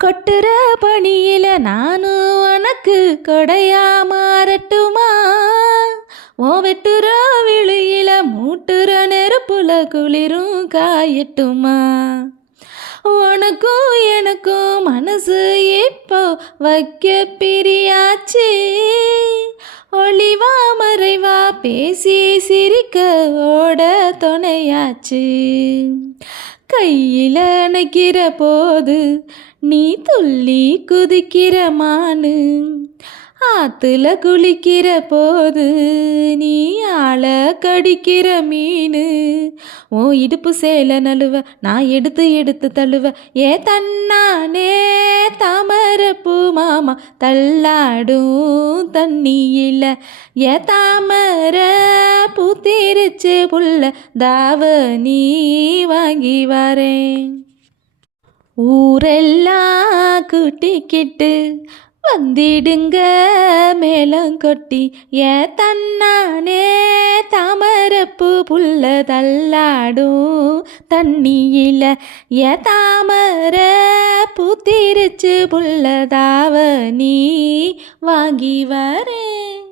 கொட்டுற பணியில நானும் உனக்கு கொடையா மாறட்டுமா? ஓ வெட்டுற விழியில மூட்டுற நெருப்புல குளிரும் காயட்டுமா? உனக்கும் எனக்கும் மனசு இப்போ வைக்க பிரியாச்சு. ஒளிவா மறைவா பேசி சிரிக்க ஓட துணையாச்சு. கையில் அணைக்கிற போது நீ துள்ளி குதிக்கிற மானு, ஆத்துல குளிக்கிற போது நீ ஆள கடிக்கிற மீனு. ஓ இடுப்பு சேல நழுவ நான் எடுத்து எடுத்து தழுவ ஏ தன்னானே தாமரப்பூ மாமா தள்ளாடும் தண்ணியில. ஏ தாமர பூத்திருச்சு புள்ள தாவணி வாங்கி வரேன். ஊரெல்லாம் கூட்டிக்கிட்டு வந்திடுங்க மேளம் கொட்டி. ஏ தன்னானே தாமரப்பூ புள்ள தள்ளாடும் தண்ணியில. ஏ தாமர பூத்திருச்சு புள்ள தாவணி வாங்கி வரேன்.